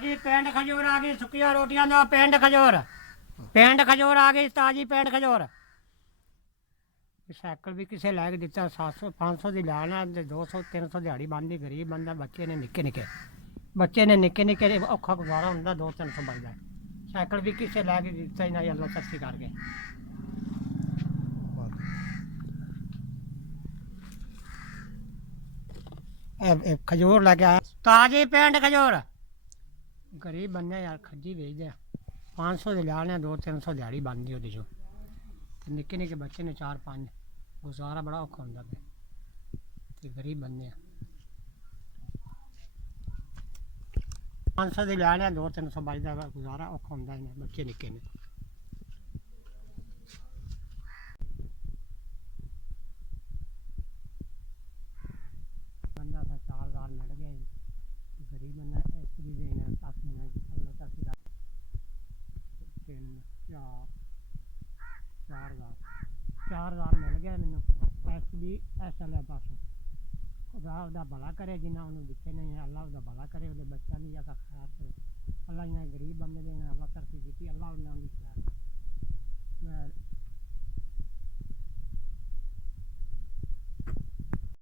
ताजी पेंड खजूर आ गई सुखिया रोटियां दो पेंड खजूर आ गई ताजी पेंड खजूर साइकिल भी किसी लैके दिता 700 500 की लाना 200 300 दिहाड़ी बनती गरीब बंदा बच्चे ने निक्के निक्के औखा गुजारा होंगे 200 300 बचता साइकिल भी किसी लैके दिता ही ना अल्लाह सस्ती करके खजूर लगे आया ताजी पेंड खजूर गरीब बंदे यार खज्जी बेचते 500 के लाने 200 300 दिहाड़ी बनती ओह्दे चो निक्के निक्के बच्चे ने 4 5 गुजारा बड़ा औखा होंदा ते गरीब बंदे 500 के लाने 200 300 बचदा गुजारा औखा होंदा इन्हें बच्चे निक्के ने बंदा 4000 मिल गया गरीब बंदा इस भी देना 10 महीने अल्लाह तक 3 4 4000 मिल गया मैनू एस भी एस वाले पासों खुदा उसका भला करे जिन्हें उन्होंने दिखे नहीं है अल्लाह उसका भला करे वो बच्चा भी खैर करे अल्लाह इन्हें गरीब बंदे ने अल्लाह तरक्की की अल्लाह उन्हें